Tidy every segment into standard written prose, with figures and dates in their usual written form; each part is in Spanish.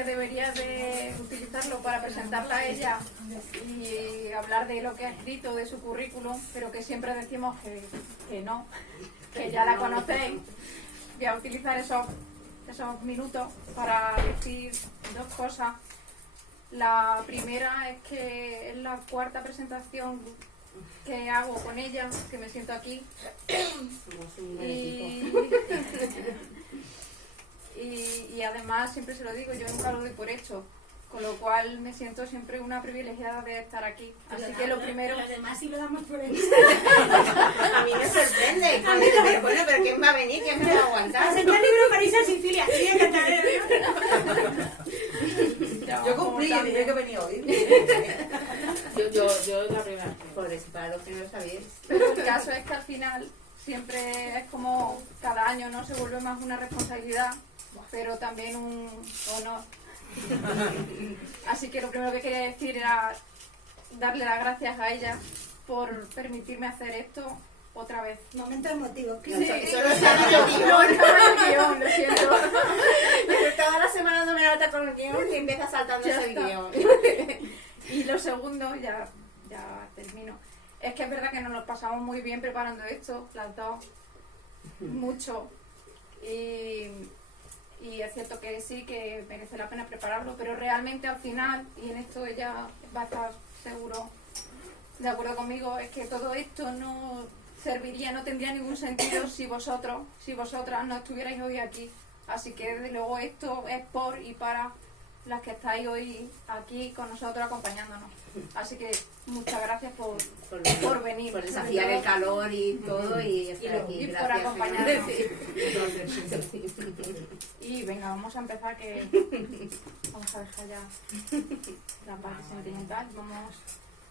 que debería de utilizarlo para presentarla a ella y hablar de lo que ha escrito, de su currículum, pero que siempre decimos que no, que ya la conocéis. Voy a utilizar esos minutos para decir dos cosas. La primera es que es la cuarta presentación que hago con ella, que me siento aquí. Y además, siempre se lo digo, yo nunca lo doy por hecho, con lo cual me siento siempre una privilegiada de estar aquí. Así que lo primero... Los demás sí lo damos por hecho. A mí me sorprende. Pero bueno, pero ¿quién va a venir? ¿Quién me va a aguantar? Enseñar el libro para irse a Sicilia. Sí, que cantar. Yo cumplí, yo tenía que venir hoy. Yo la primera. Por eso, para los que no lo sabéis. Pero el caso es que al final siempre es como cada año, ¿no? Se vuelve más una responsabilidad, pero también un honor. Así que lo primero que quería decir era darle las gracias a ella por permitirme hacer esto otra vez. Momento emotivo. Sí, Solo se ha hecho guión, lo siento. Toda la semana no me nota con el guión y empieza saltando Ya ese está. guión. Y lo segundo, ya termino, es que es verdad que nos lo pasamos muy bien preparando esto, las dos, mucho. Y es cierto que sí, que merece la pena prepararlo, pero realmente al final, y en esto ella va a estar seguro de acuerdo conmigo, es que todo esto no serviría, no tendría ningún sentido si vosotras no estuvierais hoy aquí. Así que desde luego esto es por y para las que estáis hoy aquí con nosotros acompañándonos. Así que muchas gracias por venir. Por desafiar el calor y todo y estar aquí. Y por Gracias, acompañarnos. Sí. Y venga, vamos a empezar que vamos a dejar ya la parte sentimental.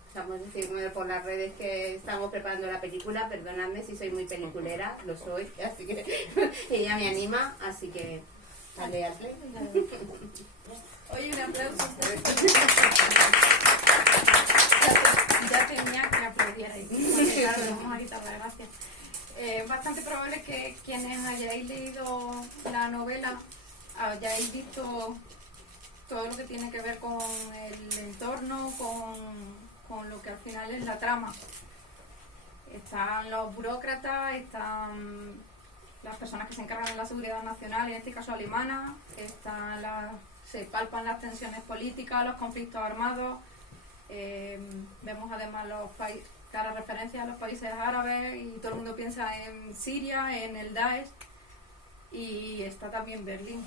Estamos diciendo por las redes que estamos preparando la película, perdonadme si soy muy peliculera, lo soy, así que ella me anima, así que dale al play. Oye, un aplauso. Ya tenía que aplaudierais. Porque, claro, vamos a quitar las gracias. Es bastante probable que quienes hayáis leído la novela hayáis visto todo lo que tiene que ver con el entorno, con lo que al final es la trama. Están los burócratas, están las personas que se encargan de la seguridad nacional, en este caso alemana, se palpan las tensiones políticas, los conflictos armados, vemos además claras referencias a los países árabes y todo el mundo piensa en Siria, en el Daesh, y está también Berlín.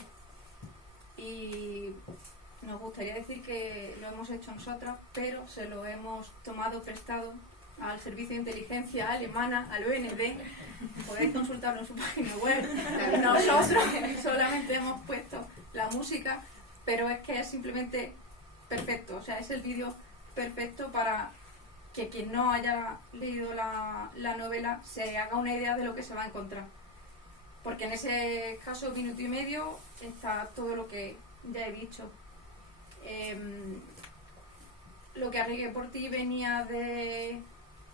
Y nos gustaría decir que lo hemos hecho nosotras, pero se lo hemos tomado prestado al Servicio de Inteligencia Alemana, al BND. Podéis consultarlo en su página web. Nosotros solamente hemos puesto la música, pero es que es simplemente perfecto. O sea, es el vídeo perfecto para que quien no haya leído la novela se haga una idea de lo que se va a encontrar. Porque en ese caso, minuto y medio, está todo lo que ya he dicho. Lo que arriesgué por ti venía de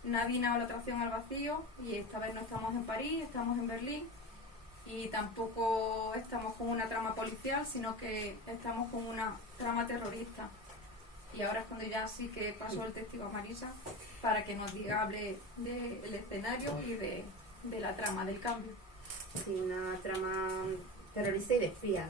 Nadina o la atracción al vacío, y esta vez no estamos en París, estamos en Berlín, y tampoco estamos con una trama policial, sino que estamos con una trama terrorista. Y ahora es cuando ya sí que paso el testigo a Marisa para que nos hable del escenario y de la trama, del cambio. Sí, una trama terrorista y de espías.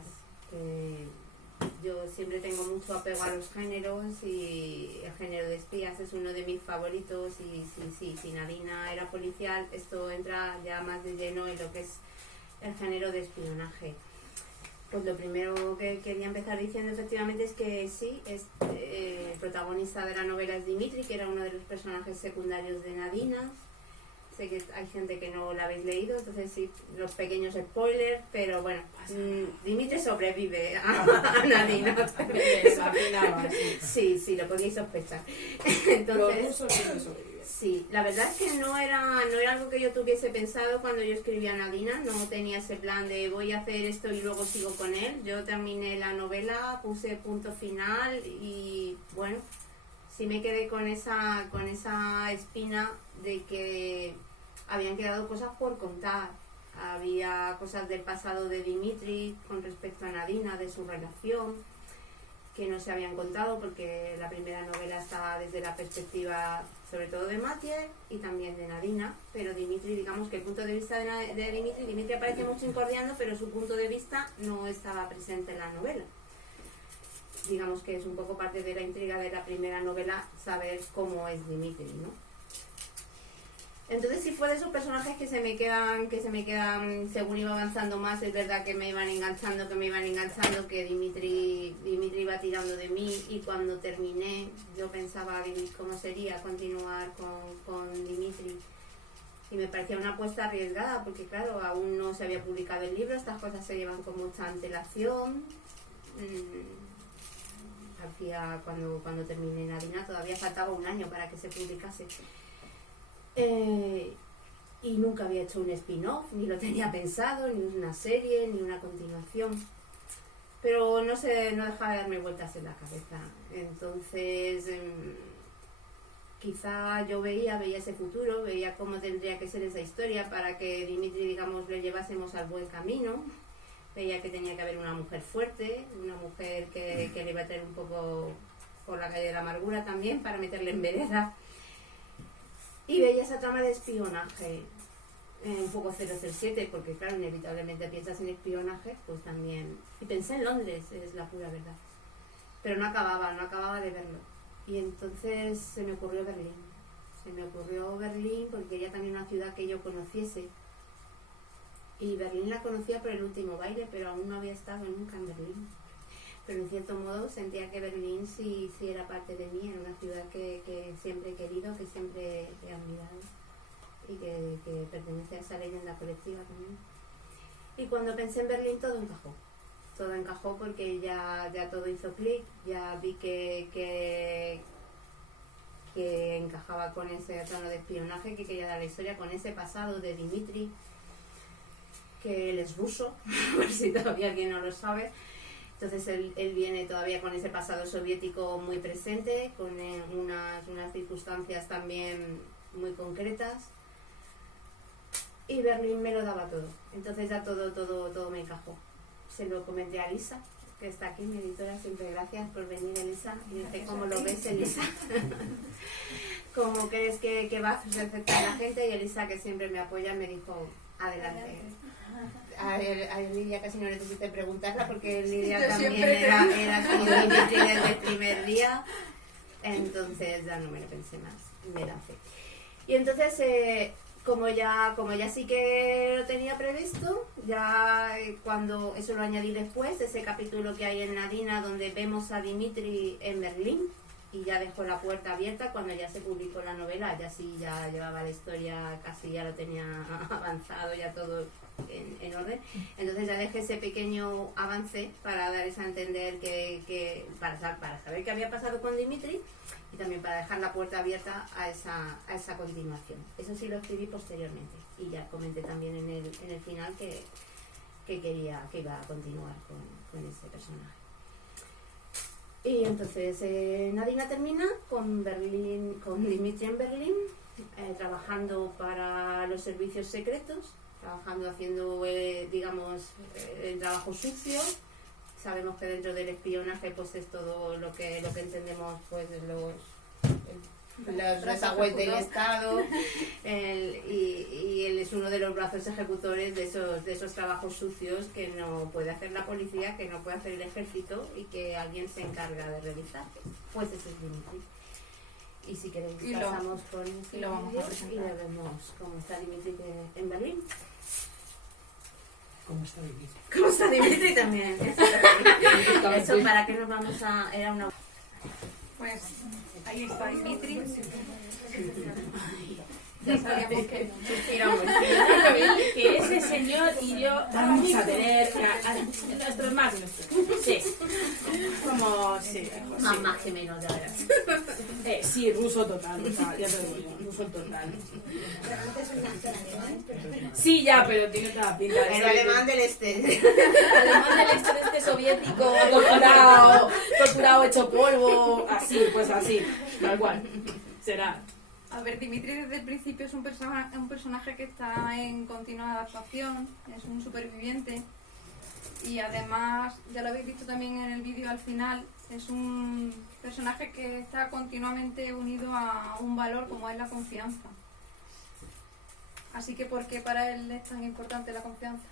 Yo siempre tengo mucho apego a los géneros y el género de espías es uno de mis favoritos, y si Nadina era policial, esto entra ya más de lleno en lo que es el género de espionaje. Pues lo primero que quería empezar diciendo efectivamente es que sí, el protagonista de la novela es Dimitri, que era uno de los personajes secundarios de Nadina. Sé que hay gente que no la habéis leído, entonces sí, los pequeños spoilers, pero bueno, Dimitri sobrevive a Nadina. Sí, lo podíais sospechar. Entonces, sí, la verdad es que no era algo que yo tuviese pensado cuando yo escribía Nadina, no tenía ese plan de voy a hacer esto y luego sigo con él. Yo terminé la novela, puse punto final y bueno, sí me quedé con esa espina de que habían quedado cosas por contar. Había cosas del pasado de Dimitri con respecto a Nadina, de su relación. que no se habían contado, porque la primera novela está desde la perspectiva sobre todo de Mathieu y también de Nadina, pero Dimitri, digamos que el punto de vista de Dimitri aparece mucho en Cordiano, pero su punto de vista no estaba presente en la novela. Digamos que es un poco parte de la intriga de la primera novela saber cómo es Dimitri, ¿no? Entonces sí fue de esos personajes que se me quedan según iba avanzando más, es verdad que me iban enganchando, que Dimitri iba tirando de mí, y cuando terminé yo pensaba cómo sería continuar con Dimitri, y me parecía una apuesta arriesgada porque claro, aún no se había publicado el libro, estas cosas se llevan con mucha antelación. Cuando terminé Nadina todavía faltaba un año para que se publicase. Y nunca había hecho un spin-off, ni lo tenía pensado, ni una serie, ni una continuación. Pero no dejaba de darme vueltas en la cabeza. Entonces, quizá yo veía ese futuro, veía cómo tendría que ser esa historia para que Dimitri, digamos, le llevásemos al buen camino. Veía que tenía que haber una mujer fuerte, una mujer que le iba a traer un poco por la calle de la amargura también, para meterle en vereda. Y veía esa trama de espionaje, un poco 007, porque claro, inevitablemente piensas en espionaje, pues también. Y pensé en Londres, es la pura verdad. Pero no acababa de verlo. Y entonces se me ocurrió Berlín. Porque quería también una ciudad que yo conociese. Y Berlín la conocía por el último baile, pero aún no había estado nunca en Berlín. Pero en cierto modo sentía que Berlín sí era parte de mí, era una ciudad que siempre he querido, que siempre he admirado y que pertenece a esa leyenda colectiva también. Y cuando pensé en Berlín todo encajó porque ya todo hizo clic, ya vi que encajaba con ese tono de espionaje que quería dar la historia, con ese pasado de Dimitri, que él es ruso, por si todavía alguien no lo sabe. Entonces él viene todavía con ese pasado soviético muy presente, con unas circunstancias también muy concretas. Y Berlín me lo daba todo. Entonces ya todo me encajó. Se lo comenté a Elisa, que está aquí, mi editora, siempre gracias por venir, Elisa. Y dije, ¿cómo lo ves, Elisa? ¿Cómo crees que va a aceptar la gente? Y Elisa, que siempre me apoya, me dijo, adelante. A Lidia casi no necesité preguntarla porque Lidia también era Dimitri desde el primer día, entonces ya no me lo pensé más, me lancé. Y entonces como ya sí que lo tenía previsto, ya cuando eso lo añadí después, ese capítulo que hay en Nadina donde vemos a Dimitri en Berlín, y ya dejó la puerta abierta cuando ya se publicó la novela, ya llevaba la historia, casi ya lo tenía avanzado, ya todo en orden. Entonces ya dejé ese pequeño avance para dar a entender para saber qué había pasado con Dimitri, y también para dejar la puerta abierta a esa continuación. Eso sí lo escribí posteriormente, y ya comenté también en el final que iba a continuar con ese personaje. Y entonces Nadina termina con Dimitri en Berlín, trabajando para los servicios secretos, haciendo digamos el trabajo sucio. Sabemos que dentro del espionaje pues es todo lo que entendemos, pues los desagües del Estado, y él es uno de los brazos ejecutores de esos trabajos sucios que no puede hacer la policía, que no puede hacer el ejército, y que alguien se encarga de realizar. Pues ese es Dimitri. Y si queréis pasamos con este y lo vamos a presentar. y le vemos cómo está Dimitri en Berlín. ¿Cómo está Dimitri también? Eso, ¿para qué nos vamos a...? Era una... Pues ahí está Dimitri. Ya sabíamos que que ese señor y yo vamos a tener nuestros más. Sí. Como, sí. Más que menos, ya verás. Sí, ruso total, ya te lo digo, ruso total. Sí, ya, pero tiene toda la pinta de El ser alemán del este. alemán del este soviético, torturado, hecho polvo, así, pues así, tal cual. Será. A ver, Dimitri desde el principio es un personaje que está en continua adaptación, es un superviviente, y además, ya lo habéis visto también en el vídeo al final, Es un personaje que está continuamente unido a un valor como es la confianza. Así que, ¿por qué para él es tan importante la confianza?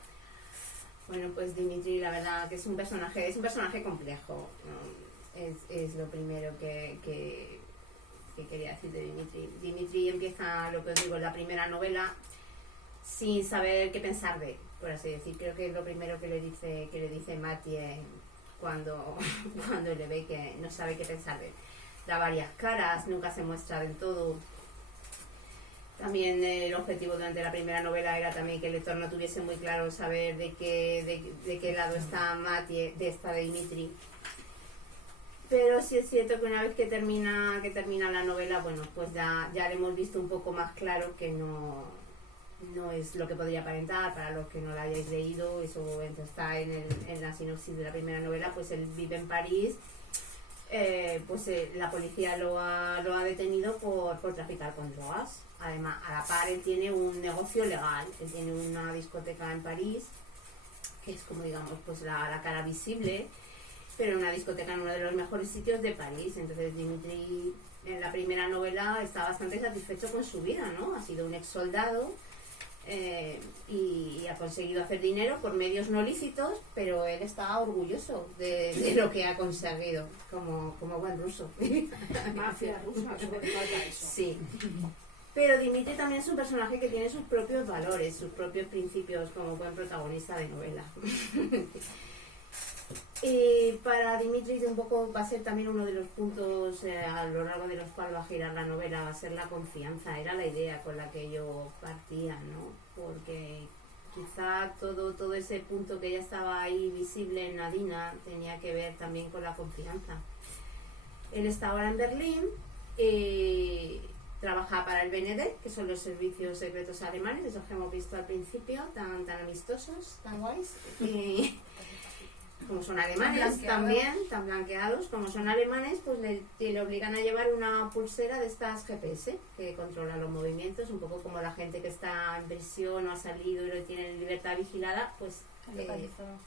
Bueno, pues Dimitri, la verdad que es un personaje complejo, ¿no? Es lo primero que quería decir de Dimitri. Dimitri empieza, lo que os digo, en la primera novela sin saber qué pensar de él, por así decir. Creo que es lo primero que le dice Mathieu cuando le ve que no sabe qué pensar de él. Da varias caras, nunca se muestra del todo. También el objetivo durante la primera novela era también que el lector no tuviese muy claro saber de qué lado está Mathieu, de Dimitri. Pero sí es cierto que una vez que termina la novela, bueno, pues ya le hemos visto un poco más claro que no es lo que podría aparentar. Para los que no la hayáis leído, eso está en la sinopsis de la primera novela. Pues él vive en París, la policía lo ha detenido por traficar con drogas. Además, a la par, él tiene un negocio legal. Él tiene una discoteca en París, que es como, digamos, pues la cara visible, pero una discoteca en uno de los mejores sitios de París. Entonces Dimitri, en la primera novela, está bastante satisfecho con su vida, ¿no? Ha sido un ex soldado y ha conseguido hacer dinero por medios no lícitos, pero él está orgulloso de lo que ha conseguido, como buen ruso. Mafia rusa, solo te falta eso. Sí. Pero Dimitri también es un personaje que tiene sus propios valores, sus propios principios como buen protagonista de novela. Y para Dimitri un poco va a ser también uno de los puntos a lo largo de los cuales va a girar la novela, va a ser la confianza. Era la idea con la que yo partía, ¿no? Porque quizá todo ese punto que ya estaba ahí visible en Nadina tenía que ver también con la confianza. Él está ahora en Berlín, trabaja para el BND, que son los servicios secretos alemanes, esos que hemos visto al principio, tan amistosos, tan guays. Como son alemanes también, tan blanqueados, como son alemanes, pues le obligan a llevar una pulsera de estas GPS que controla los movimientos, un poco como la gente que está en prisión o ha salido y lo tiene en libertad vigilada, pues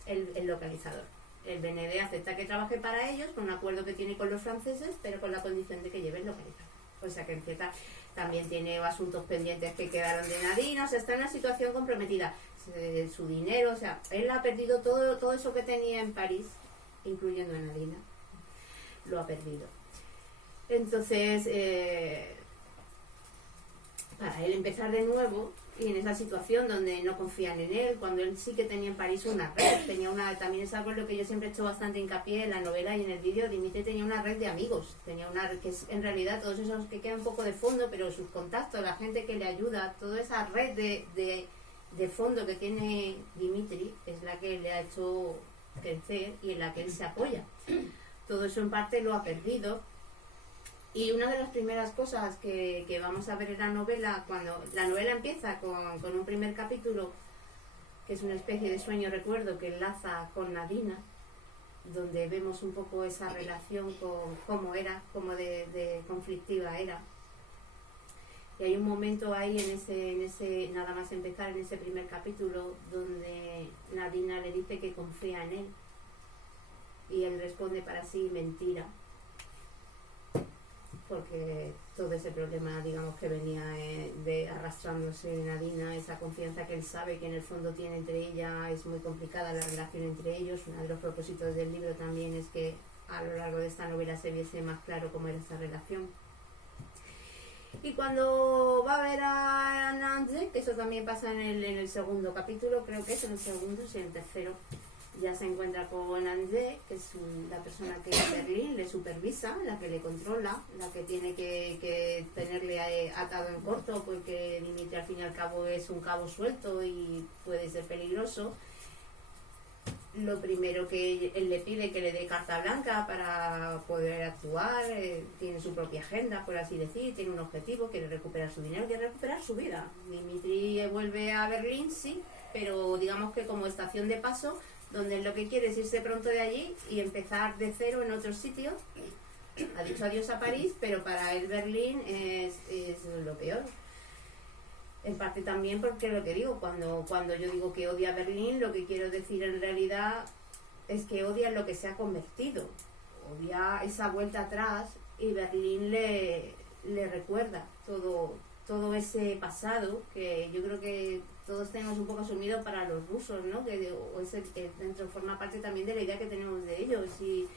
el localizador. El BND acepta que trabaje para ellos con un acuerdo que tiene con los franceses, pero con la condición de que lleve el localizador. O sea que en cierta también tiene asuntos pendientes que quedaron de Nadina, o sea, está en una situación comprometida. Su dinero, o sea, él ha perdido todo eso que tenía en París, incluyendo a Nadina, lo ha perdido. Entonces, para él empezar de nuevo, y en esa situación donde no confían en él, cuando él sí que tenía en París una red, también es algo en lo que yo siempre he hecho bastante hincapié en la novela y en el vídeo. Dimitri tenía una red de amigos, tenía una red que es en realidad todos esos que quedan un poco de fondo, pero sus contactos, la gente que le ayuda, toda esa red de fondo que tiene Dimitri es la que le ha hecho crecer y en la que él se apoya. Todo eso en parte lo ha perdido. Y una de las primeras cosas que vamos a ver en la novela, cuando la novela empieza con un primer capítulo, que es una especie de sueño recuerdo que enlaza con Nadina, donde vemos un poco esa relación con cómo de conflictiva era. Y hay un momento ahí en ese nada más empezar, en ese primer capítulo, donde Nadina le dice que confía en él. Y él responde para sí mentira. Porque todo ese problema, digamos, que venía arrastrándose en Nadina, esa confianza que él sabe que en el fondo tiene entre ella, es muy complicada la relación entre ellos. Uno de los propósitos del libro también es que a lo largo de esta novela se viese más claro cómo era esa relación. Y cuando va a ver a Nancy, que eso también pasa en el segundo capítulo, creo que es en el segundo, sí, en el tercero, ya se encuentra con Nancy, que es la persona que en Berlín le supervisa, la que le controla, la que tiene que tenerle atado en corto, porque Dimitri al fin y al cabo es un cabo suelto y puede ser peligroso. Lo primero que él le pide que le dé carta blanca para poder actuar, tiene su propia agenda, por así decir, tiene un objetivo, quiere recuperar su dinero, quiere recuperar su vida. Dimitri vuelve a Berlín, sí, pero digamos que como estación de paso, donde él lo que quiere es irse pronto de allí y empezar de cero en otro sitio. Ha dicho adiós a París, pero para él Berlín es lo peor. En parte también porque lo que digo, cuando yo digo que odia Berlín, lo que quiero decir en realidad es que odia lo que se ha convertido. obvia esa vuelta atrás y Berlín le recuerda todo ese pasado que yo creo que todos tenemos un poco asumido para los rusos, ¿no? Que dentro forma parte también de la idea que tenemos de ellos. Y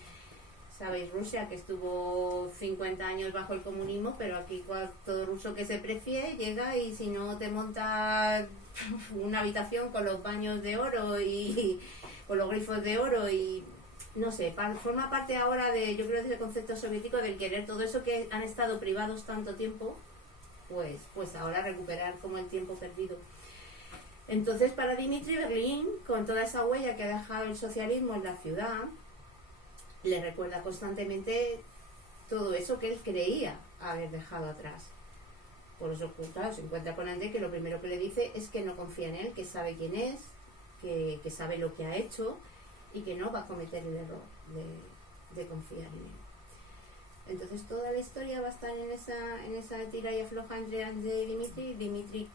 sabéis, Rusia, que estuvo 50 años bajo el comunismo, pero aquí todo ruso que se precie llega y si no te monta una habitación con los baños de oro y con los grifos de oro y no sé, forma parte ahora de, yo creo, de ese concepto soviético del querer todo eso que han estado privados tanto tiempo, pues ahora recuperar como el tiempo perdido. Entonces, para Dmitri, Berlín, con toda esa huella que ha dejado el socialismo en la ciudad, le recuerda constantemente todo eso que él creía haber dejado atrás. Por eso, claro, se encuentra con André, que lo primero que le dice es que no confía en él, que sabe quién es, que sabe lo que ha hecho y que no va a cometer el error de confiar en él. Entonces toda la historia va a estar en esa tira y afloja entre André y Dmitri. Dmitri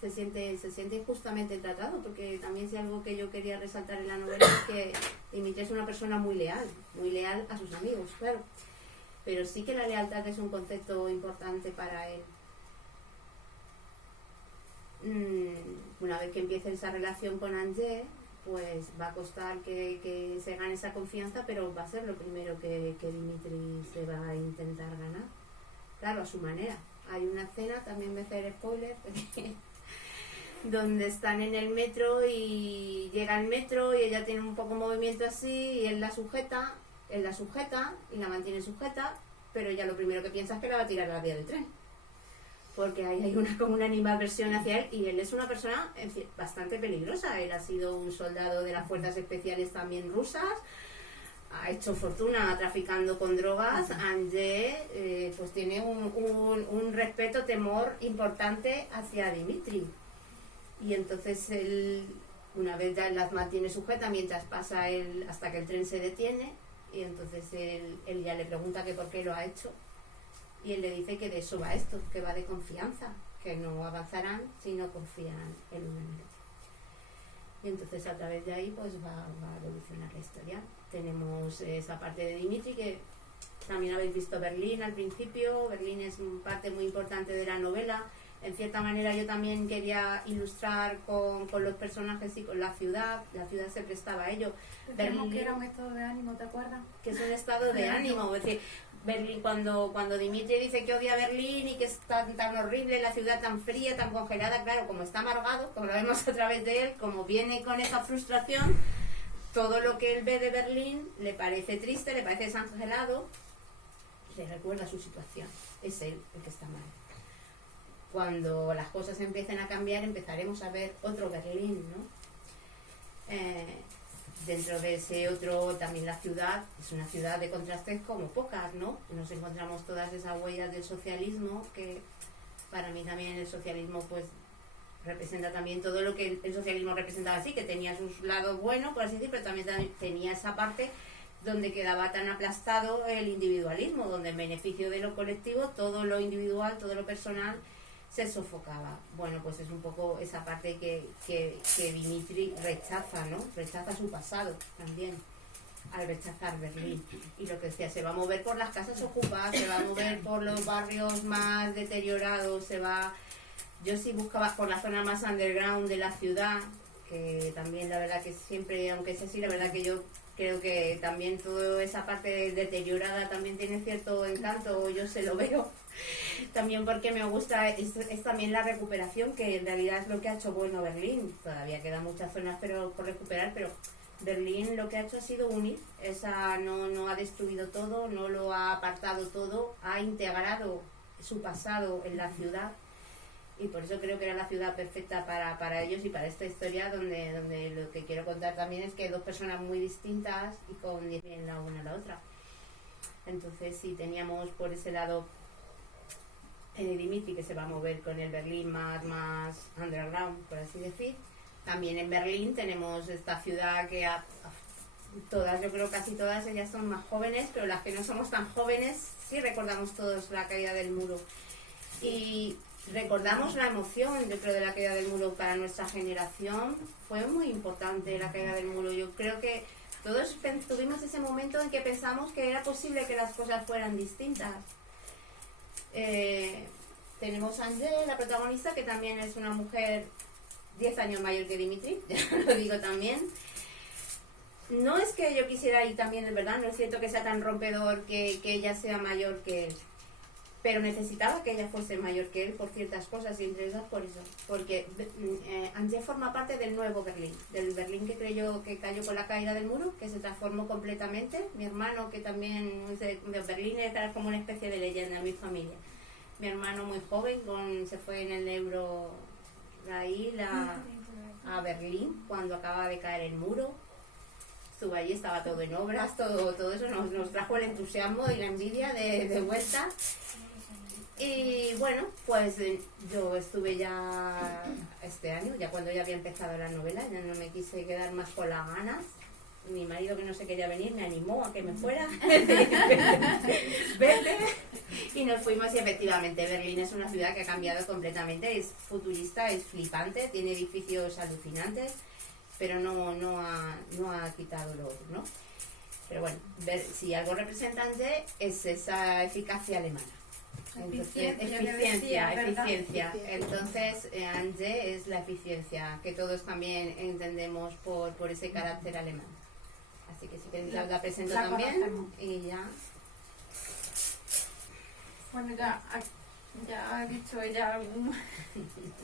se siente injustamente tratado, porque también si algo que yo quería resaltar en la novela es que Dmitri es una persona muy leal a sus amigos, claro, pero sí que la lealtad es un concepto importante para él. Una vez que empiece esa relación con André, pues va a costar que se gane esa confianza, pero va a ser lo primero que Dmitri se va a intentar ganar. Claro, a su manera. Hay una escena, también me hace el spoiler, donde están en el metro y llega el metro y ella tiene un poco de movimiento así y él la sujeta y la mantiene sujeta, pero ella lo primero que piensa es que la va a tirar a la vía del tren. Porque ahí hay como una animadversión hacia él y él es una persona bastante peligrosa. Él ha sido un soldado de las fuerzas especiales también rusas, ha hecho fortuna traficando con drogas. André pues tiene un respeto, temor importante hacia Dmitri. Y entonces él, una vez ya las mantiene sujeta mientras pasa hasta que el tren se detiene, y entonces él ya le pregunta que por qué lo ha hecho. Y él le dice que de eso va esto, que va de confianza, que no avanzarán si no confían el uno en el otro. Y entonces a través de ahí pues va a evolucionar la historia. Tenemos esa parte de Dmitri, que también habéis visto Berlín al principio. Berlín es parte muy importante de la novela. En cierta manera yo también quería ilustrar con los personajes y con la ciudad. La ciudad se prestaba a ello. Berlín, que era un estado de ánimo, ¿te acuerdas? Que es un estado de ánimo, es decir, Berlín, cuando Dmitri dice que odia Berlín y que es tan horrible, la ciudad tan fría, tan congelada, claro, como está amargado, como lo vemos a través de él, como viene con esa frustración, todo lo que él ve de Berlín le parece triste, le parece desangelado, le recuerda su situación, es él el que está mal. Cuando las cosas empiecen a cambiar, empezaremos a ver otro Berlín, ¿no? Dentro de ese otro, también la ciudad es una ciudad de contrastes como pocas, ¿no? Nos encontramos todas esas huellas del socialismo, que para mí también el socialismo pues representa también todo lo que el socialismo representaba así, que tenía sus lados buenos, por así decir, pero también tenía esa parte donde quedaba tan aplastado el individualismo, donde en beneficio de lo colectivo todo lo individual, todo lo personal se sofocaba. Bueno, pues es un poco esa parte que Dmitri rechaza, ¿no? Rechaza su pasado también, al rechazar Berlín. Y lo que decía, se va a mover por las casas ocupadas, se va a mover por los barrios más deteriorados, yo sí buscaba por la zona más underground de la ciudad, que también la verdad que siempre, aunque es así, la verdad que yo creo que también toda esa parte deteriorada también tiene cierto encanto, yo se lo veo. También porque me gusta, es también la recuperación, que en realidad es lo que ha hecho bueno Berlín. Todavía quedan muchas zonas por recuperar, pero Berlín lo que ha hecho ha sido unir. No ha destruido todo, no lo ha apartado todo, ha integrado su pasado en la ciudad. Y por eso creo que era la ciudad perfecta para ellos y para esta historia, donde lo que quiero contar también es que dos personas muy distintas y con bien la una a la otra. Entonces sí, teníamos por ese lado Dmitri, que se va a mover con el Berlín más underground, por así decir. También en Berlín tenemos esta ciudad que todas, yo creo casi todas ellas son más jóvenes, pero las que no somos tan jóvenes sí recordamos todos la caída del muro. Y recordamos la emoción, yo creo, de la caída del muro para nuestra generación. Fue muy importante la caída del muro. Yo creo que todos tuvimos ese momento en que pensamos que era posible que las cosas fueran distintas. Tenemos a Angé, la protagonista, que también es una mujer 10 años mayor que Dimitri, ya lo digo también. No es que yo quisiera ir también, es verdad, no es cierto que sea tan rompedor que ella sea mayor que él, pero necesitaba que ella fuese mayor que él por ciertas cosas y entre esas por eso, porque Angé forma parte del nuevo Berlín, del Berlín que cayó con la caída del muro, que se transformó completamente. Mi hermano, que también es de Berlín, era como una especie de leyenda en mi familia. Mi hermano muy joven se fue en el Euro a Berlín cuando acaba de caer el muro. Estuvo allí, estaba todo en obras, todo eso nos trajo el entusiasmo y la envidia de vuelta. Y bueno, pues yo estuve ya este año, ya cuando ya había empezado la novela, ya no me quise quedar más con las ganas. Mi marido, que no se quería venir, me animó a que me fuera. Vete. Y nos fuimos y efectivamente Berlín es una ciudad que ha cambiado completamente, es futurista, es flipante, tiene edificios alucinantes, pero no ha quitado lo otro, ¿no? Pero bueno, si algo representante es esa eficacia alemana. Entonces, eficiencia. Entonces, Angé es la eficiencia, que todos también entendemos por ese carácter alemán. Así que sí que la presento también conocemos. Y ya. Bueno, ya ha dicho ella,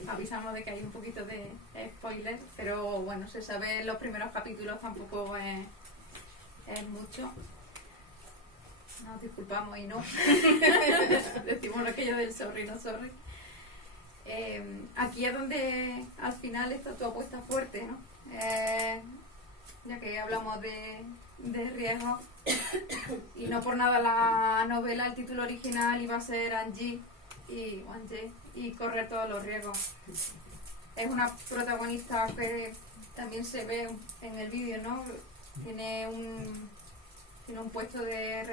avisamos de que hay un poquito de spoiler, pero bueno, se sabe en los primeros capítulos, tampoco es mucho. Nos disculpamos y no. Decimos aquello del sorry, no sorry. Aquí es donde al final está tu apuesta fuerte, ¿no? Ya que hablamos de riesgo. Y no por nada la novela, el título original iba a ser Angé y correr todos los riesgos. Es una protagonista que también se ve en el vídeo, ¿no? Tiene un puesto de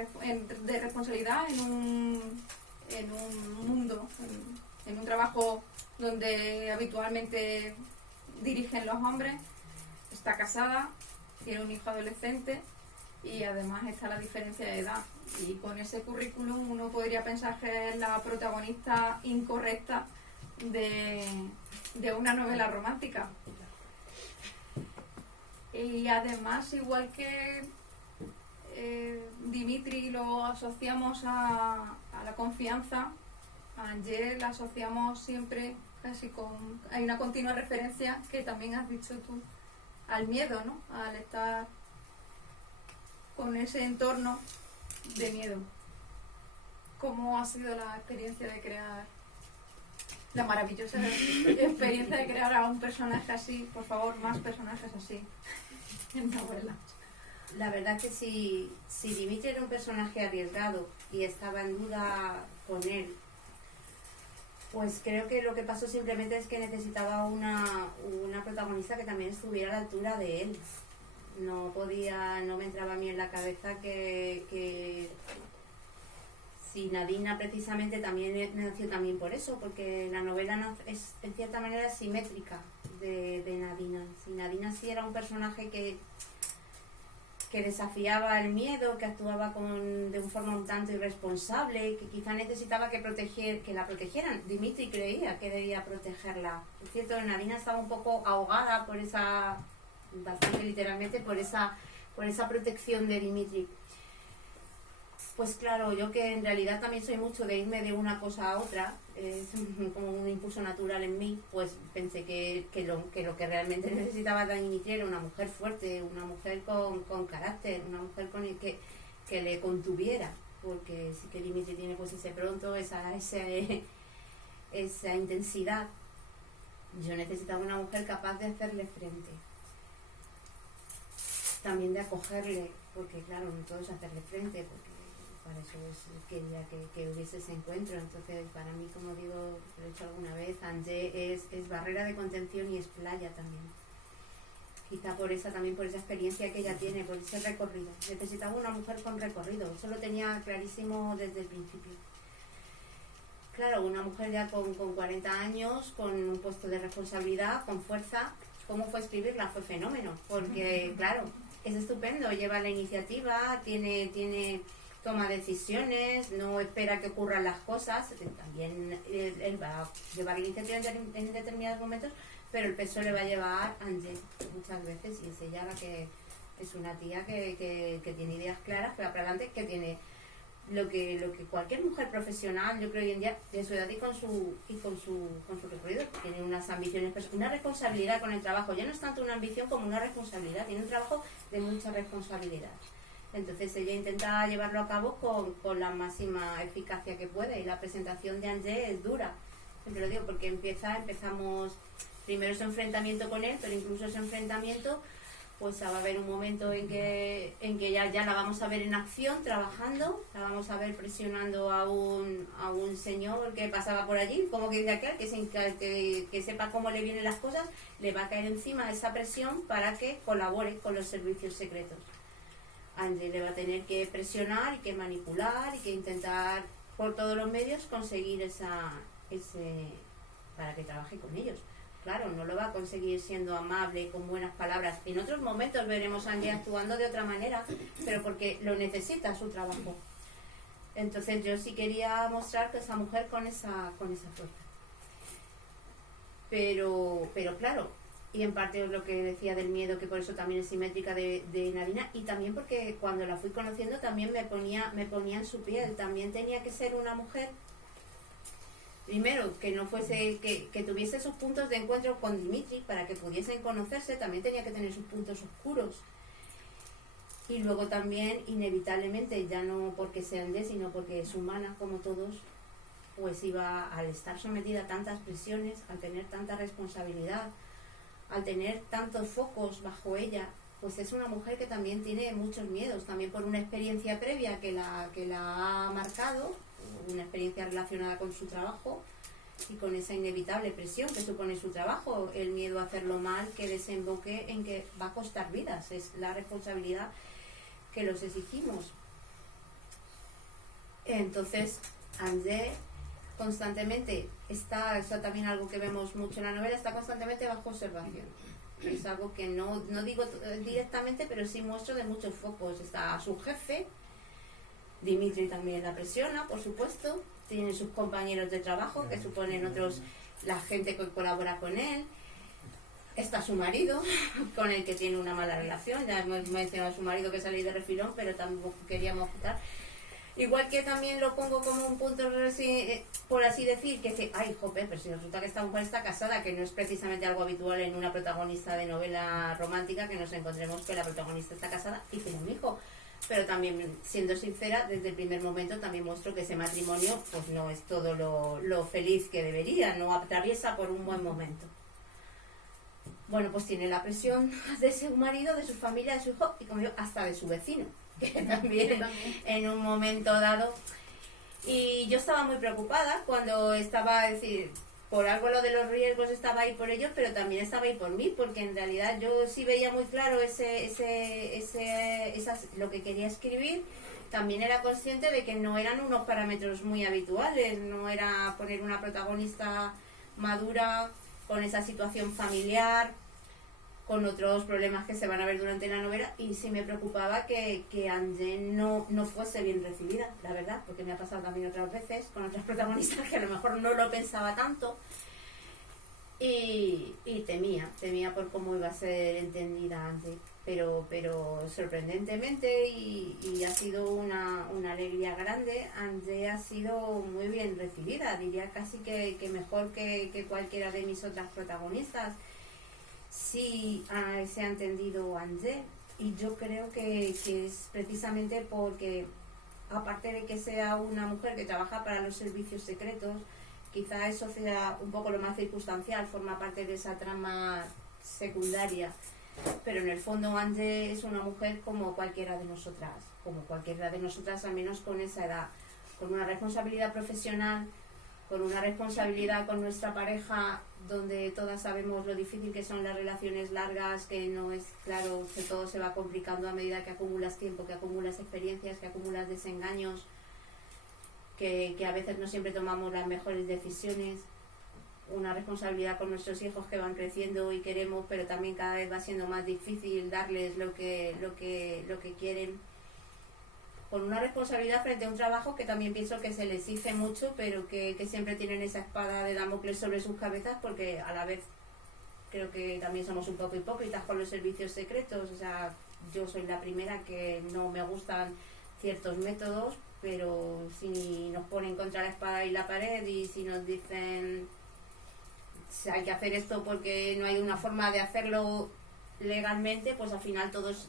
responsabilidad en un mundo, en un trabajo donde habitualmente dirigen los hombres. Está casada, tiene un hijo adolescente y además está la diferencia de edad. Y con ese currículum uno podría pensar que es la protagonista incorrecta de una novela romántica. Y además, igual que Dimitri lo asociamos a la confianza, a Angé la asociamos siempre casi con... Hay una continua referencia que también has dicho tú, al miedo, ¿no? Al estar con ese entorno de miedo. ¿Cómo ha sido la experiencia de crear, la maravillosa experiencia de crear a un personaje así? Por favor, más personajes así en novela. La verdad que si Dimitri era un personaje arriesgado y estaba en duda con él, pues creo que lo que pasó simplemente es que necesitaba una protagonista que también estuviera a la altura de él. No me entraba a mí en la cabeza que si Nadina precisamente también nació también por eso, porque la novela es en cierta manera simétrica de Nadina. Si Nadina sí era un personaje que desafiaba el miedo, que actuaba de una forma un tanto irresponsable, que quizá necesitaba que la protegieran. Dimitri creía que debía protegerla. Es cierto, Nadina estaba un poco ahogada bastante literalmente, por esa protección de Dimitri. Pues claro, yo que en realidad también soy mucho de irme de una cosa a otra, es como un impulso natural en mí, pues pensé que lo que realmente necesitaba Dimitri era una mujer fuerte, una mujer con carácter, una mujer con el que le contuviera, porque sí que Dimitri tiene pues ese pronto, esa intensidad. Yo necesitaba una mujer capaz de hacerle frente, también de acogerle, porque claro, no todo es hacerle frente, porque para eso quería que hubiese ese encuentro. Entonces, para mí, como digo, lo he dicho alguna vez, Angé es barrera de contención y es playa también. Quizá por esa experiencia que ella tiene, por ese recorrido. Necesitaba una mujer con recorrido, eso lo tenía clarísimo desde el principio. Claro, una mujer ya con 40 años, con un puesto de responsabilidad, con fuerza. ¿Cómo fue escribirla? Fue fenómeno, porque claro, es estupendo, lleva la iniciativa, toma decisiones, no espera que ocurran las cosas, también él va a llevar la iniciativa en determinados momentos, pero el peso le va a llevar Ángel muchas veces, y es ella la que es una tía que tiene ideas claras, que va para adelante, que tiene lo que cualquier mujer profesional, yo creo hoy en día, de su edad y con su recorrido, tiene unas ambiciones, una responsabilidad con el trabajo. Ya no es tanto una ambición como una responsabilidad, tiene un trabajo de mucha responsabilidad. Entonces ella intenta llevarlo a cabo con la máxima eficacia que puede, y la presentación de Angé es dura, siempre lo digo, porque empezamos primero ese enfrentamiento con él, pero incluso ese enfrentamiento pues va a haber un momento en que ya la vamos a ver en acción, trabajando, la vamos a ver presionando a un señor que pasaba por allí, como que dice aquel, que sepa cómo le vienen las cosas, le va a caer encima esa presión para que colabore con los servicios secretos. Ángel le va a tener que presionar y que manipular y que intentar por todos los medios conseguir para que trabaje con ellos. Claro, no lo va a conseguir siendo amable, con buenas palabras. En otros momentos veremos a Ángel actuando de otra manera, pero porque lo necesita su trabajo. Entonces yo sí quería mostrar que esa mujer con esa fuerza. Pero claro, y en parte es lo que decía del miedo, que por eso también es simétrica de Narina, y también porque cuando la fui conociendo también me ponía en su piel. También tenía que ser una mujer, primero, que no fuese, que tuviese sus puntos de encuentro con Dimitri para que pudiesen conocerse, también tenía que tener sus puntos oscuros. Y luego también, inevitablemente, ya no porque sea Angé, sino porque es humana como todos, pues iba, al estar sometida a tantas presiones, al tener tanta responsabilidad, al tener tantos focos bajo ella, pues es una mujer que también tiene muchos miedos, también por una experiencia previa que la ha marcado, una experiencia relacionada con su trabajo y con esa inevitable presión que supone su trabajo, el miedo a hacerlo mal que desemboque en que va a costar vidas, es la responsabilidad que los exigimos. Entonces, Angé constantemente está, eso también algo que vemos mucho en la novela, está constantemente bajo observación. Es algo que no digo directamente, pero sí muestro de muchos focos. Está su jefe, Dimitri también la presiona, por supuesto, tiene sus compañeros de trabajo, que suponen otros, la gente que colabora con él. Está su marido, con el que tiene una mala relación, ya hemos mencionado a su marido que sale de refilón, pero tampoco queríamos quitar. Igual que también lo pongo como un punto, por así decir, que dice, ay, jope, pero si resulta que esta mujer está casada, que no es precisamente algo habitual en una protagonista de novela romántica, que nos encontremos que la protagonista está casada y tiene un hijo. Pero también, siendo sincera, desde el primer momento también muestro que ese matrimonio pues no es todo lo feliz que debería, no atraviesa por un buen momento. Bueno, pues tiene la presión de su marido, de su familia, de su hijo y, como yo, hasta de su vecino, que también en un momento dado. Y yo estaba muy preocupada cuando estaba, es decir, por algo lo de los riesgos estaba ahí por ellos, pero también estaba ahí por mí, porque en realidad yo sí veía muy claro lo que quería escribir. También era consciente de que no eran unos parámetros muy habituales, no era poner una protagonista madura con esa situación familiar, con otros problemas que se van a ver durante la novela, y sí me preocupaba que Angé no fuese bien recibida, la verdad, porque me ha pasado también otras veces con otras protagonistas que a lo mejor no lo pensaba tanto, y temía por cómo iba a ser entendida Angé, pero sorprendentemente, y ha sido una alegría grande. Angé ha sido muy bien recibida, diría casi que mejor que cualquiera de mis otras protagonistas. Sí, se ha entendido Angé, y yo creo que es precisamente porque, aparte de que sea una mujer que trabaja para los servicios secretos, quizá eso sea un poco lo más circunstancial, forma parte de esa trama secundaria, pero en el fondo Angé es una mujer como cualquiera de nosotras, al menos con esa edad, con una responsabilidad profesional, con una responsabilidad con nuestra pareja, donde todas sabemos lo difícil que son las relaciones largas, que no es claro, que todo se va complicando a medida que acumulas tiempo, que acumulas experiencias, que acumulas desengaños, que a veces no siempre tomamos las mejores decisiones. una responsabilidad con nuestros hijos que van creciendo y queremos, pero también cada vez va siendo más difícil darles lo que quieren, con una responsabilidad frente a un trabajo que también pienso que se les exige mucho, pero que siempre tienen esa espada de Damocles sobre sus cabezas, porque a la vez creo que también somos un poco hipócritas con los servicios secretos. O sea, yo soy la primera que no me gustan ciertos métodos, pero si nos ponen contra la espada y la pared y si nos dicen si hay que hacer esto porque no hay una forma de hacerlo legalmente, pues al final todos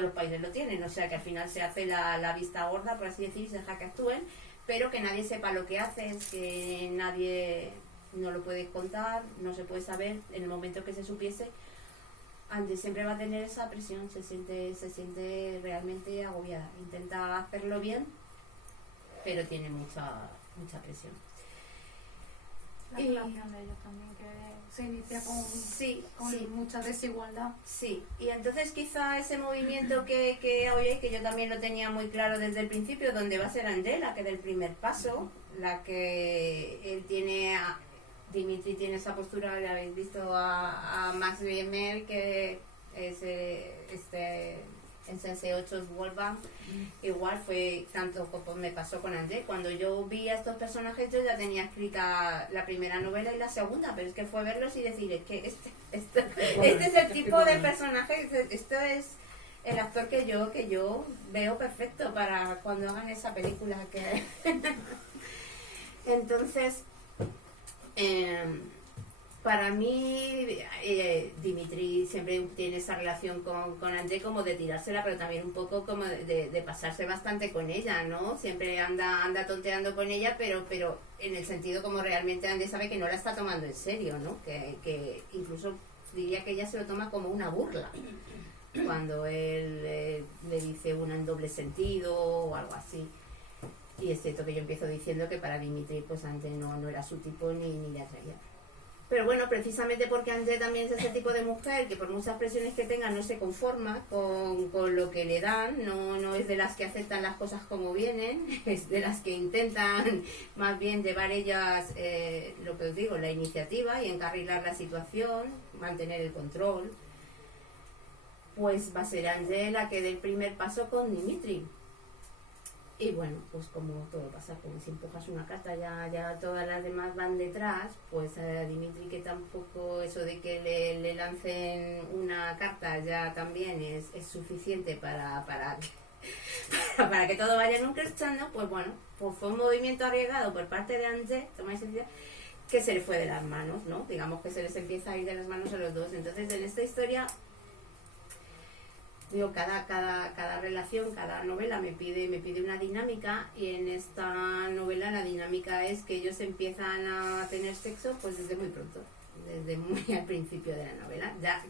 los países lo tienen, o sea que al final se hace la vista gorda, por así decir, y se deja que actúen, pero que nadie sepa lo que hacen, que nadie no lo puede contar, no se puede saber. En el momento que se supiese, antes siempre va a tener esa presión, se siente realmente agobiada, intenta hacerlo bien, pero tiene mucha presión. La relación de ellos también, que se inicia con Sí. mucha desigualdad. Sí, y entonces quizá ese movimiento que hoy que yo también lo tenía muy claro desde el principio, donde va a ser Angela, que del primer paso, la que él tiene, Dimitri tiene esa postura, ya habéis visto a Max Riemer, que es en Sense 8 es Wolfgang, igual fue tanto como me pasó con Angel. Cuando yo vi a estos personajes yo ya tenía escrita la primera novela y la segunda, pero es que fue verlos y decir, es que este es el tipo de personaje, esto es el actor que yo veo perfecto para cuando hagan esa película. Que entonces para mí, Dimitri siempre tiene esa relación con André como de tirársela, pero también un poco como de pasarse bastante con ella, ¿no? Siempre anda tonteando con ella, pero en el sentido como realmente André sabe que no la está tomando en serio, ¿no? Que incluso diría que ella se lo toma como una burla, cuando él le dice una en doble sentido o algo así. Y es cierto que yo empiezo diciendo que para Dimitri, pues André no era su tipo ni le atraía. Pero bueno, precisamente porque Angé también es ese tipo de mujer que por muchas presiones que tenga no se conforma con lo que le dan, no es de las que aceptan las cosas como vienen, es de las que intentan más bien llevar ellas, lo que os digo, la iniciativa y encarrilar la situación, mantener el control. Pues va a ser Angé la que dé el primer paso con Dimitri. Y bueno, pues como todo pasa, como si empujas una carta ya todas las demás van detrás, pues a Dimitri, que tampoco eso de que le lancen una carta ya también es suficiente para que todo vaya en un crescendo, pues bueno, pues fue un movimiento arriesgado por parte de Angé, tomáis el día, que se le fue de las manos, ¿no? Digamos que se les empieza a ir de las manos a los dos. Entonces en esta historia, digo, cada relación, cada novela me pide una dinámica, y en esta novela la dinámica es que ellos empiezan a tener sexo pues desde muy pronto, desde muy al principio de la novela. Ya,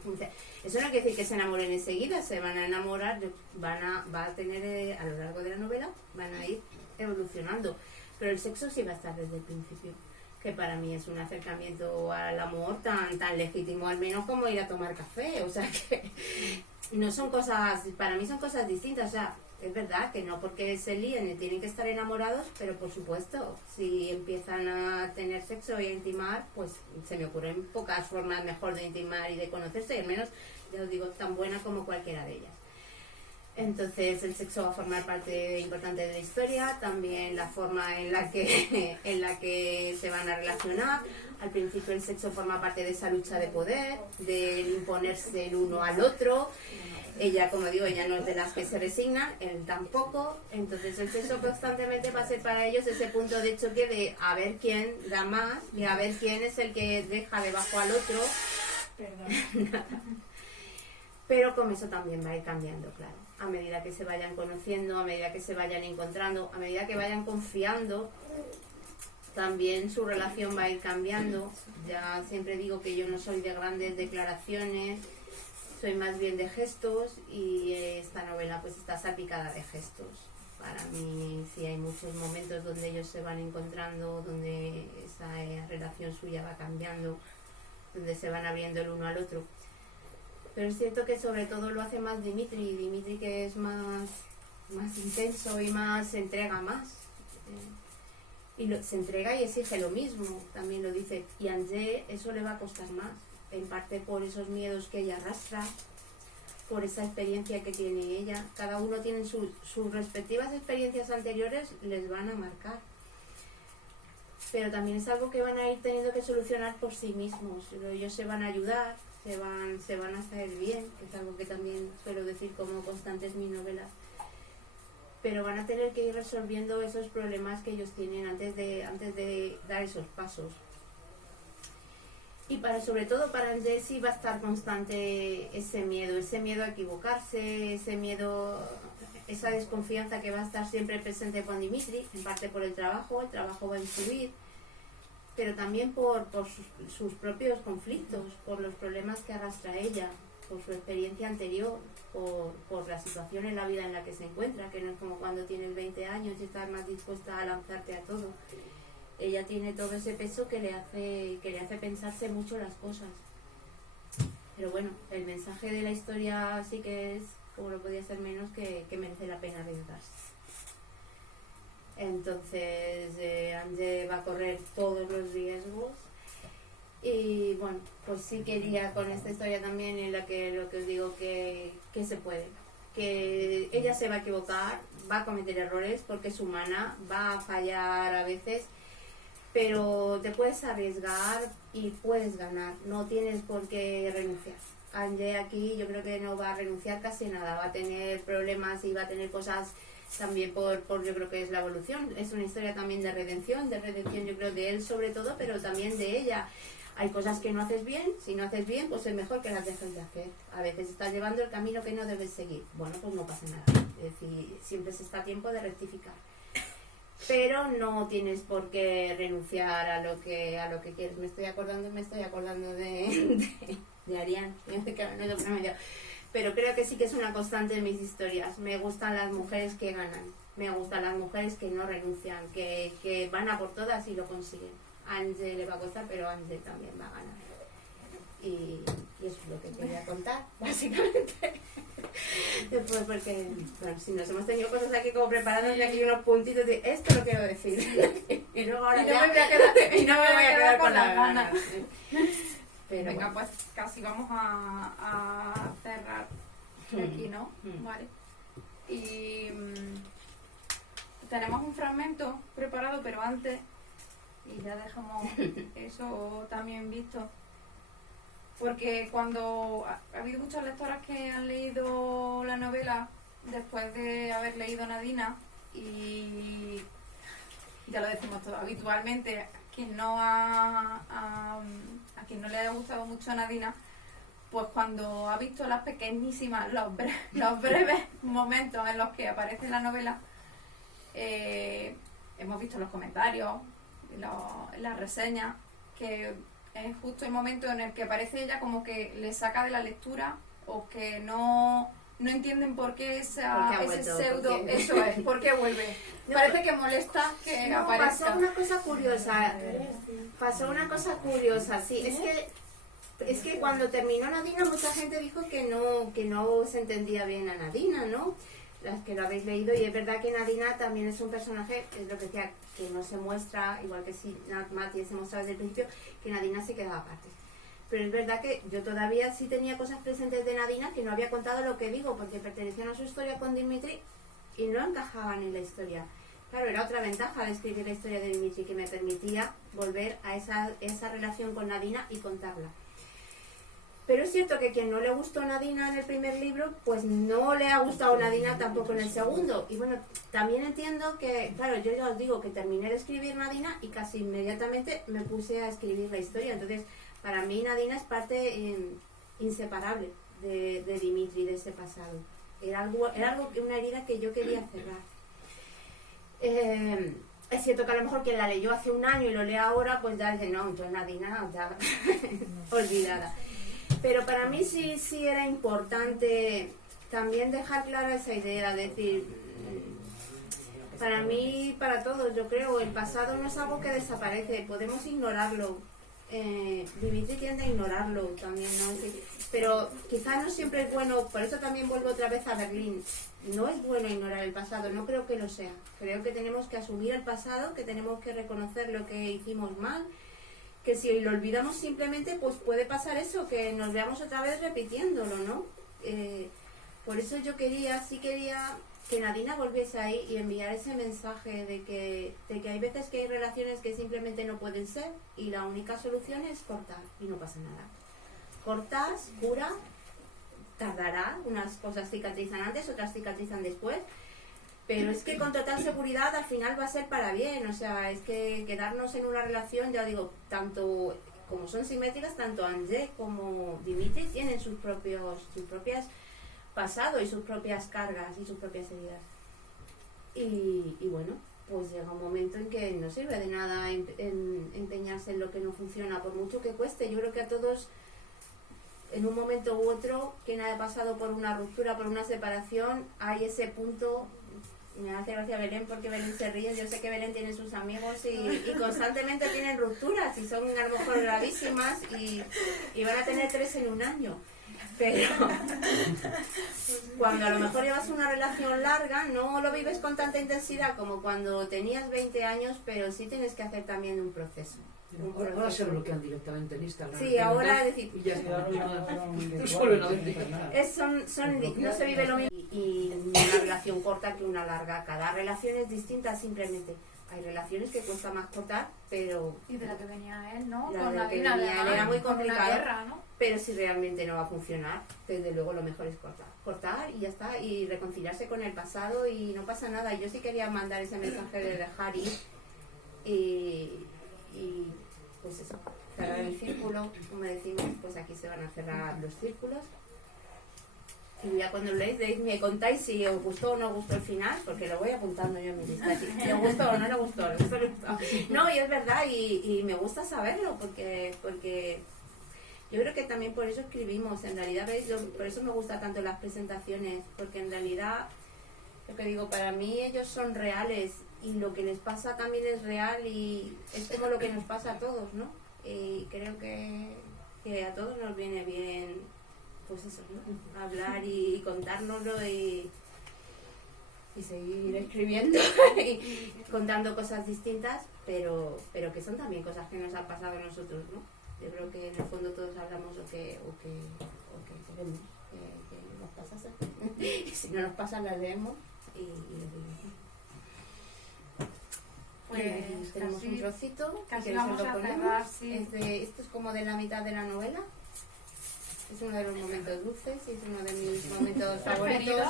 eso no quiere decir que se enamoren enseguida, se van a enamorar, va a tener a lo largo de la novela, van a ir evolucionando, pero el sexo sí va a estar desde el principio, que para mí es un acercamiento al amor tan legítimo al menos como ir a tomar café. O sea que no son cosas, para mí son cosas distintas. O sea, es verdad que no porque se líen tienen que estar enamorados, pero por supuesto, si empiezan a tener sexo y a intimar, pues se me ocurren pocas formas mejor de intimar y de conocerse, y al menos, ya os digo, tan buena como cualquiera de ellas. Entonces el sexo va a formar parte importante de la historia, también la forma en la que se van a relacionar. Al principio el sexo forma parte de esa lucha de poder, de imponerse el uno al otro. Ella, como digo, ella no es de las que se resignan, él tampoco. Entonces el sexo constantemente va a ser para ellos ese punto de choque de a ver quién da más y a ver quién es el que deja debajo al otro. Perdón. Pero con eso también va a ir cambiando, claro. A medida que se vayan conociendo, a medida que se vayan encontrando, a medida que vayan confiando, también su relación va a ir cambiando. Ya siempre digo que yo no soy de grandes declaraciones, soy más bien de gestos, y esta novela pues está salpicada de gestos. Para mí sí hay muchos momentos donde ellos se van encontrando, donde esa relación suya va cambiando, donde se van abriendo el uno al otro. Pero es cierto que sobre todo lo hace más Dimitri que es más intenso y más se entrega más. se entrega y exige lo mismo, también lo dice. Y a Angé eso le va a costar más, en parte por esos miedos que ella arrastra, por esa experiencia que tiene ella. Cada uno tiene sus respectivas experiencias anteriores, les van a marcar. Pero también es algo que van a ir teniendo que solucionar por sí mismos. Ellos se van a ayudar, se van a hacer bien, que es algo que también suelo decir como constante en mis novelas. Pero van a tener que ir resolviendo esos problemas que ellos tienen antes de dar esos pasos. Y sobre todo para Angé sí va a estar constante ese miedo a equivocarse, ese miedo, esa desconfianza que va a estar siempre presente con Dimitri, en parte por el trabajo va a influir, pero también por sus propios conflictos, por los problemas que arrastra ella, por su experiencia anterior, por la situación en la vida en la que se encuentra, que no es como cuando tienes 20 años y estás más dispuesta a lanzarte a todo. Ella tiene todo ese peso que le hace pensarse mucho las cosas. Pero bueno, el mensaje de la historia sí que es, como no podía ser menos, que merece la pena arriesgarse. Entonces Angé va a correr todos los riesgos. Y bueno, pues sí quería con esta historia también en la que lo que os digo que se puede, que ella se va a equivocar, va a cometer errores porque es humana, va a fallar a veces, pero te puedes arriesgar y puedes ganar, no tienes por qué renunciar. Angé aquí yo creo que no va a renunciar casi nada, va a tener problemas y va a tener cosas también por yo creo que es la evolución, es una historia también de redención yo creo de él sobre todo, pero también de ella. Hay cosas que no haces bien, si no haces bien, pues es mejor que las dejes de hacer. A veces estás llevando el camino que no debes seguir. Bueno, pues no pasa nada. Es decir, siempre se está a tiempo de rectificar. Pero no tienes por qué renunciar a lo que quieres. Me estoy acordando de Arián. Pero creo que sí que es una constante en mis historias. Me gustan las mujeres que ganan. Me gustan las mujeres que no renuncian, que van a por todas y lo consiguen. A Angé le va a costar, pero Angé también va a ganar. Y eso es lo que quería contar, básicamente. Después, porque bueno, si nos hemos tenido cosas aquí como preparadas, y aquí unos puntitos de esto lo quiero decir. Y luego ahora ya me voy a quedar con las ganas. Pero venga, bueno. pues casi vamos a cerrar aquí, ¿no? Vale. Y tenemos un fragmento preparado, pero antes, y ya dejamos eso también visto, porque cuando ha habido muchas lectoras que han leído la novela después de haber leído Nadina, y ya lo decimos todo habitualmente, quien no a quien no le haya gustado mucho Nadina, pues cuando ha visto las pequeñísimas, los breves momentos en los que aparece la novela, hemos visto los comentarios, las reseñas, que es justo el momento en el que aparece ella como que le saca de la lectura, o que no entienden por qué ese pseudo, eso es, por qué vuelve. Parece que molesta que aparezca. Pasó una cosa curiosa, sí, es que cuando terminó Nadina mucha gente dijo que no se entendía bien a Nadina, ¿no? Las que lo habéis leído, y es verdad que Nadina también es un personaje, es lo que decía, que no se muestra, igual que si Mati se mostraba desde el principio, que Nadina se quedaba aparte. Pero es verdad que yo todavía sí tenía cosas presentes de Nadina que no había contado lo que digo, porque pertenecían a su historia con Dimitri y no encajaban en la historia. Claro, era otra ventaja de escribir la historia de Dimitri, que me permitía volver a esa relación con Nadina y contarla. Pero es cierto que quien no le gustó Nadina en el primer libro, pues no le ha gustado Nadina tampoco en el segundo. Y bueno, también entiendo que, claro, yo ya os digo que terminé de escribir Nadina y casi inmediatamente me puse a escribir la historia. Entonces, para mí Nadina es parte inseparable de Dimitri, de ese pasado. Era una herida que yo quería cerrar. Es cierto que a lo mejor quien la leyó hace un año y lo lee ahora, pues ya dice, no, entonces Nadina ya olvidada. Pero para mí sí era importante también dejar clara esa idea, decir, para mí, para todos, yo creo, el pasado no es algo que desaparece, podemos ignorarlo. Dimitri tiende a ignorarlo también, ¿no? Sí, pero quizás no siempre es bueno, por eso también vuelvo otra vez a Berlín. No es bueno ignorar el pasado, no creo que lo sea. Creo que tenemos que asumir el pasado, que tenemos que reconocer lo que hicimos mal, que si lo olvidamos simplemente, pues puede pasar eso, que nos veamos otra vez repitiéndolo, ¿no? Por eso yo quería que Nadina volviese ahí y enviar ese mensaje de que hay veces que hay relaciones que simplemente no pueden ser y la única solución es cortar y no pasa nada. Cortas, cura, tardará, unas cosas cicatrizan antes, otras cicatrizan después, pero es que con total seguridad al final va a ser para bien, o sea, es que quedarnos en una relación, ya digo, tanto como son simétricas, tanto Angé como Dimitri tienen sus propias pasado y sus propias cargas y sus propias heridas. Y bueno, pues llega un momento en que no sirve de nada empeñarse en lo que no funciona, por mucho que cueste. Yo creo que a todos, en un momento u otro, quien haya pasado por una ruptura, por una separación, hay ese punto. Me hace gracia Belén porque Belén se ríe. Yo sé que Belén tiene sus amigos y constantemente tienen rupturas y son a lo mejor gravísimas y van a tener 3 en un año. Pero cuando a lo mejor llevas una relación larga, no lo vives con tanta intensidad como cuando tenías 20 años, pero sí tienes que hacer también un proceso. Ahora se bloquean directamente en Instagram. Sí, ahora es decir, Y ya está. No se vive lo mismo y una relación corta que una larga. Cada relación es distinta simplemente. Hay relaciones que cuesta más cortar, pero Y de la que venía él, ¿no? La Con de la la que vida, venía él además, era muy con una complicado. guerra, ¿no? pero si realmente no va a funcionar, desde luego lo mejor es cortar y ya está, y reconciliarse con el pasado y no pasa nada. Yo sí quería mandar ese mensaje de dejar ir y pues eso, cerrar el círculo, como decimos, pues aquí se van a cerrar los círculos. Y ya cuando leéis, me contáis si os gustó o no os gustó el final, porque lo voy apuntando yo en mi lista. Si le gustó o no le gustó, le gustó, le gustó. No, y es verdad, y me gusta saberlo, porque yo creo que también por eso escribimos. En realidad, ¿veis? Por eso me gustan tanto las presentaciones, porque en realidad, lo que digo, para mí ellos son reales, y lo que les pasa también es real, y es como lo que nos pasa a todos, ¿no? Y creo que a todos nos viene bien, pues eso, ¿no? Hablar y contárnoslo y seguir escribiendo y contando cosas distintas, pero que son también cosas que nos han pasado a nosotros, ¿no? Yo creo que en el fondo todos hablamos o que queremos que nos pasase. Y si no nos pasa, las leemos y lo vivimos. Pues Tenemos casi- un trocito. casi ¿queréis vamos que lo a ponemos? cerrar, sí. Esto es como de la mitad de la novela. Es uno de los momentos dulces y es uno de mis momentos favoritos.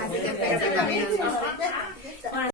Así que espero que también os guste.